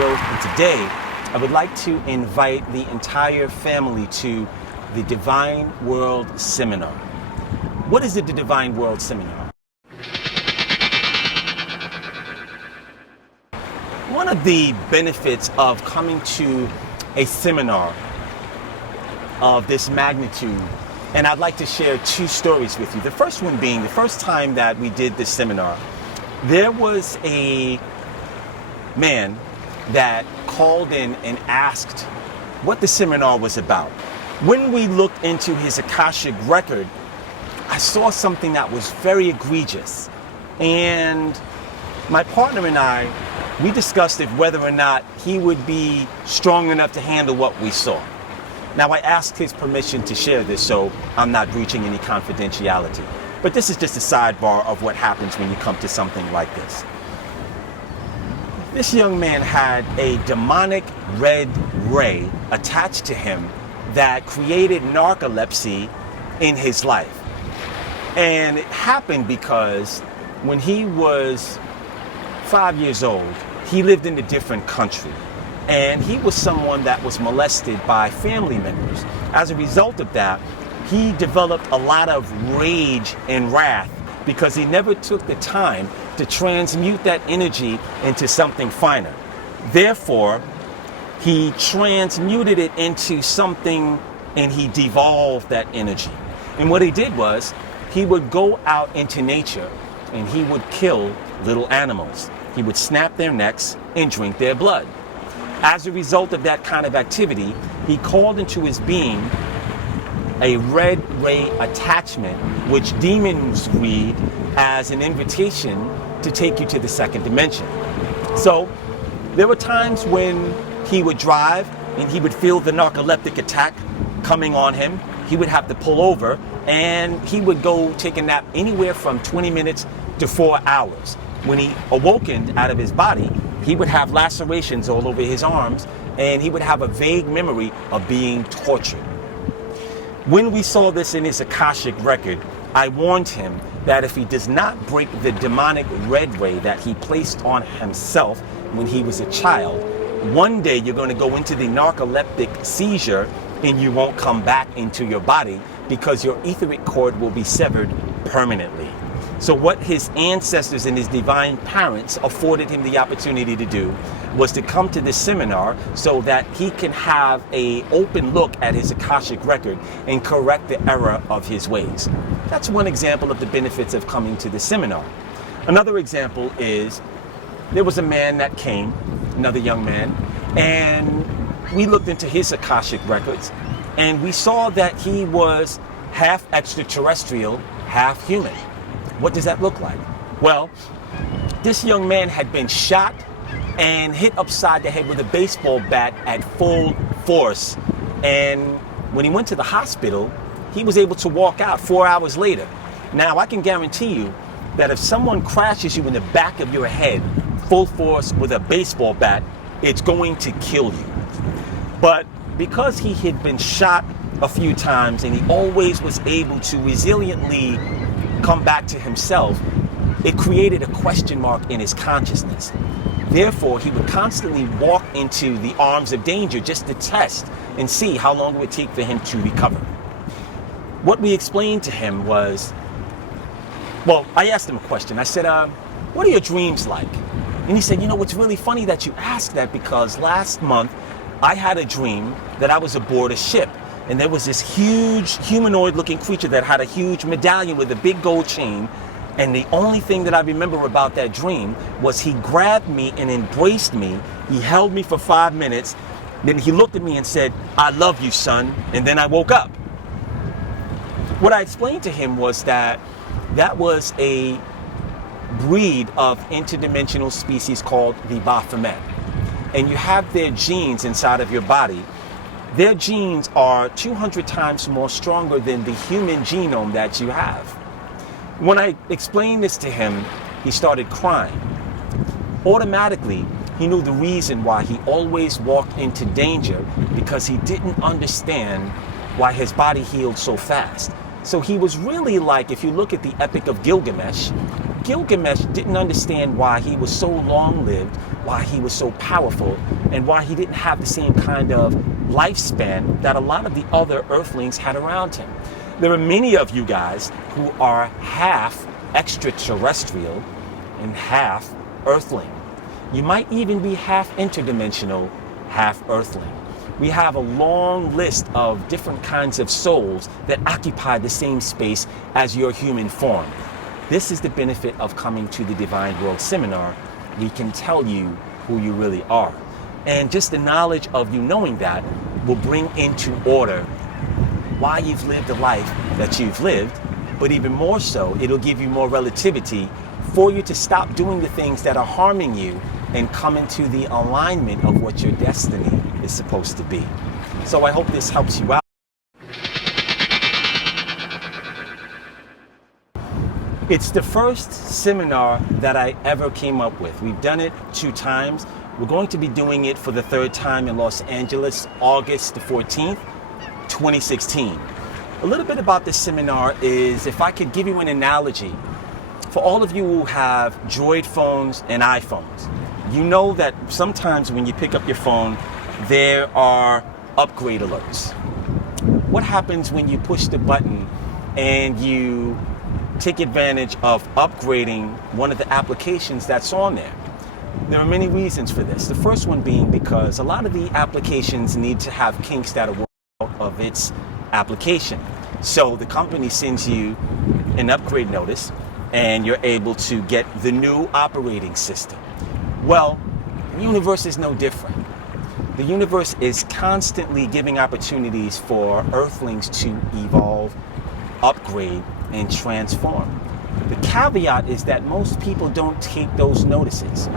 Grills, and today I would like to invite the entire family to the Divine World Seminar. What is the Divine World Seminar? One of the benefits of coming to a seminar of this magnitude, and I'd like to share two stories with you. The first one being the first time that we did this seminar, there was a man that called in and asked what the seminar was about. When we looked into his akashic record, I saw something that was very egregious. And my partner and I, we discussed if whether or not he would be strong enough to handle what we saw. Now, I asked his permission to share this, so I'm not breaching any confidentiality. But this is just a sidebar of what happens when you come to something like this. This young man had a demonic red ray attached to him that created narcolepsy in his life. And it happened because when he was 5 years old, he lived in a different country. And he was someone that was molested by family members. As a result of that, he developed a lot of rage and wrath because he never took the time to transmute that energy into something finer. Therefore, he transmuted it into something and he devolved that energy. And what he did was he would go out into nature and he would kill little animals. He would snap their necks and drink their blood. As a result of that kind of activity, he called into his being a red ray attachment, which demons read as an invitation to take you to the second dimension. So there were times when he would drive and he would feel the narcoleptic attack coming on him. He would have to pull over and he would go take a nap anywhere from 20 minutes to 4 hours. When he awoken out of his body, he would have lacerations all over his arms and he would have a vague memory of being tortured. When we saw this in his akashic record, I warned him that if he does not break the demonic red ray that he placed on himself when he was a child, one day you're going to go into the narcoleptic seizure and you won't come back into your body because your etheric cord will be severed permanently. So what his ancestors and his divine parents afforded him the opportunity to do was to come to this seminar so that he can have an open look at his akashic record and correct the error of his ways. That's one example of the benefits of coming to the seminar. Another example is there was a man that came, another young man, and we looked into his akashic records and we saw that he was half extraterrestrial, half human. What does that look like? Well, this young man had been shot and hit upside the head with a baseball bat at full force. And when he went to the hospital, he was able to walk out 4 hours later. Now, I can guarantee you that if someone crashes you in the back of your head, full force with a baseball bat, it's going to kill you. But because he had been shot a few times and he always was able to resiliently come back to himself, it created a question mark in his consciousness. Therefore, he would constantly walk into the arms of danger just to test and see how long it would take for him to recover. What we explained to him was, well, I asked him a question. I said, what are your dreams like? And he said, you know, it's really funny that you asked that because last month I had a dream that I was aboard a ship. And there was this huge humanoid looking creature that had a huge medallion with a big gold chain. And the only thing that I remember about that dream was he grabbed me and embraced me. He held me for 5 minutes. Then he looked at me and said, "I love you, son." And then I woke up. What I explained to him was that was a breed of interdimensional species called the Baphomet. And you have their genes inside of your body. Their genes are 200 times more stronger than the human genome that you have. When I explained this to him, he started crying. Automatically, he knew the reason why he always walked into danger because he didn't understand why his body healed so fast. So he was really like, if you look at the Epic of Gilgamesh, Gilgamesh didn't understand why he was so long-lived why he was so powerful and why he didn't have the same kind of lifespan that a lot of the other earthlings had around him. There are many of you guys who are half extraterrestrial and half earthling. You might even be half interdimensional, half earthling. We have a long list of different kinds of souls that occupy the same space as your human form. This is the benefit of coming to the Divine World Seminar. We can tell you who you really are. And just the knowledge of you knowing that will bring into order why you've lived the life that you've lived, but even more so, it'll give you more relativity for you to stop doing the things that are harming you and come into the alignment of what your destiny is supposed to be. So I hope this helps you out. It's the first seminar that I ever came up with. We've done it 2 times. We're going to be doing it for the 3rd time in Los Angeles, August the 14th, 2016. A little bit about this seminar is, if I could give you an analogy, for all of you who have Droid phones and iPhones, you know that sometimes when you pick up your phone, there are upgrade alerts. What happens when you push the button and you take advantage of upgrading one of the applications that's on there? There are many reasons for this. The first one being because a lot of the applications need to have kinks that are worked out of its application. So the company sends you an upgrade notice and you're able to get the new operating system. Well, the universe is no different. The universe is constantly giving opportunities for earthlings to evolve, upgrade, and transform. The caveat is that most people don't take those notices.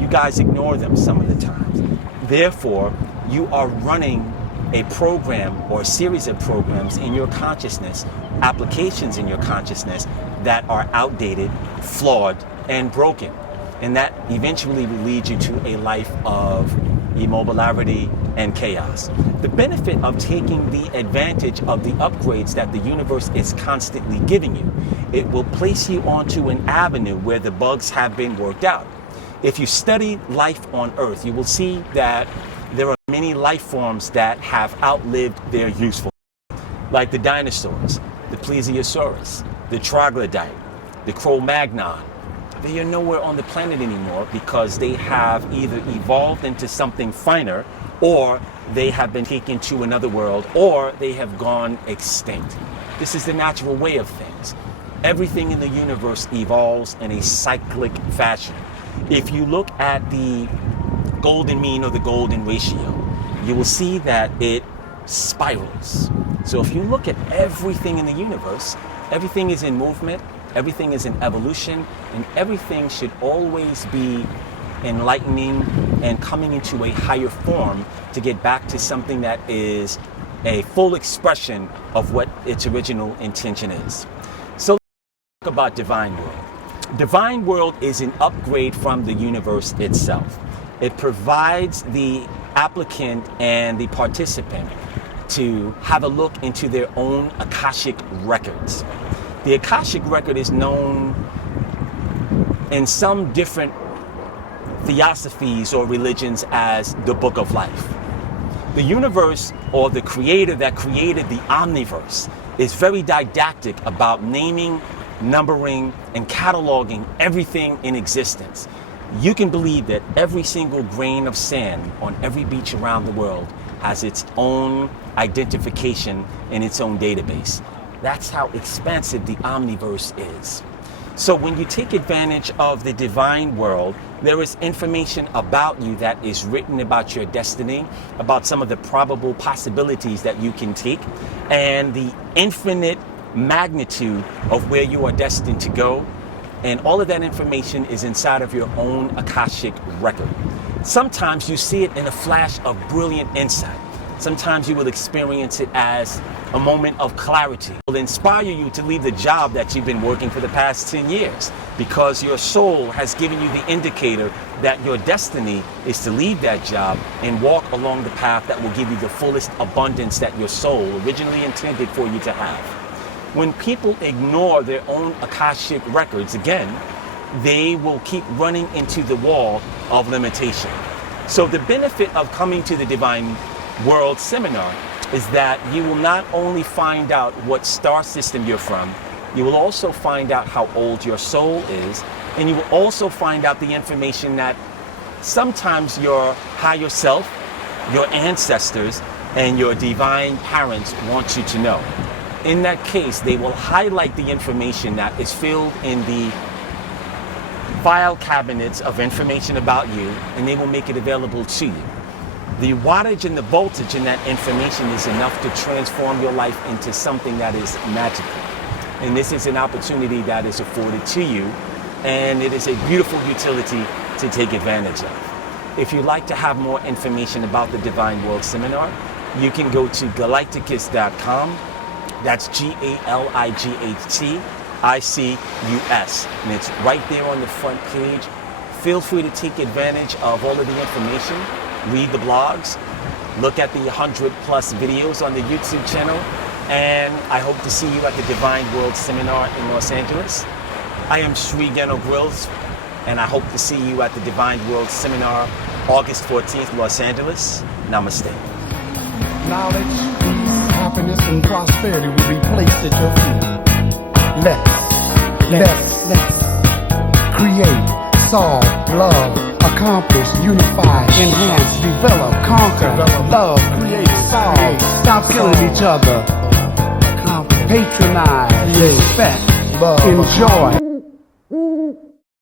You guys ignore them some of the times. Therefore, you are running a program or a series of programs in your consciousness, applications in your consciousness that are outdated, flawed, and broken. And that eventually will lead you to a life of immobility and chaos. The benefit of taking the advantage of the upgrades that the universe is constantly giving you, it will place you onto an avenue where the bugs have been worked out. If you study life on Earth, you will see that there are many life forms that have outlived their usefulness, like the dinosaurs, the plesiosaurus, the troglodyte, the Cro-Magnon. They are nowhere on the planet anymore because they have either evolved into something finer, or they have been taken to another world, or they have gone extinct. This is the natural way of things. Everything in the universe evolves in a cyclic fashion. If you look at the golden mean or the golden ratio, you will see that it spirals. So if you look at everything in the universe, everything is in movement, everything is in evolution, and everything should always be enlightening and coming into a higher form to get back to something that is a full expression of what its original intention is. So let's talk about Divine World. Divine World is an upgrade from the universe itself. It provides the applicant and the participant to have a look into their own akashic records. The akashic record is known in some different theosophies or religions as the book of life. The universe, or the creator that created the omniverse, is very didactic about naming, numbering, and cataloging everything in existence. You can believe that every single grain of sand on every beach around the world has its own identification in its own database. That's how expansive the omniverse is. So when you take advantage of the divine world, there is information about you that is written about your destiny, about some of the probable possibilities that you can take, and the infinite magnitude of where you are destined to go. And all of that information is inside of your own akashic record. Sometimes you see it in a flash of brilliant insight. Sometimes you will experience it as a moment of clarity. It will inspire you to leave the job that you've been working for the past 10 years because your soul has given you the indicator that your destiny is to leave that job and walk along the path that will give you the fullest abundance that your soul originally intended for you to have. When people ignore their own akashic records, again, they will keep running into the wall of limitation. So the benefit of coming to the Divine World Seminar is that you will not only find out what star system you're from, you will also find out how old your soul is, and you will also find out the information that sometimes your higher self, your ancestors, and your divine parents want you to know. In that case, they will highlight the information that is filled in the file cabinets of information about you, and they will make it available to you. The wattage and the voltage in that information is enough to transform your life into something that is magical. And this is an opportunity that is afforded to you, and it is a beautiful utility to take advantage of. If you'd like to have more information about the Divine World Seminar, you can go to Galighticus.com. That's Galighticus, and it's right there on the front page. Feel free to take advantage of all of the information, read the blogs, look at the 100+ videos on the YouTube channel, and I hope to see you at the Divine World Seminar in Los Angeles. I am SRI Gano Grills, and I hope to see you at the Divine World Seminar August 14th, Los Angeles. Namaste. Knowledge, peace, happiness, and prosperity will be placed at your feet. Let's create, solve, love, accomplish, unify, enhance, develop, conquer, love, create, solve, stop killing each other, patronize, respect, enjoy,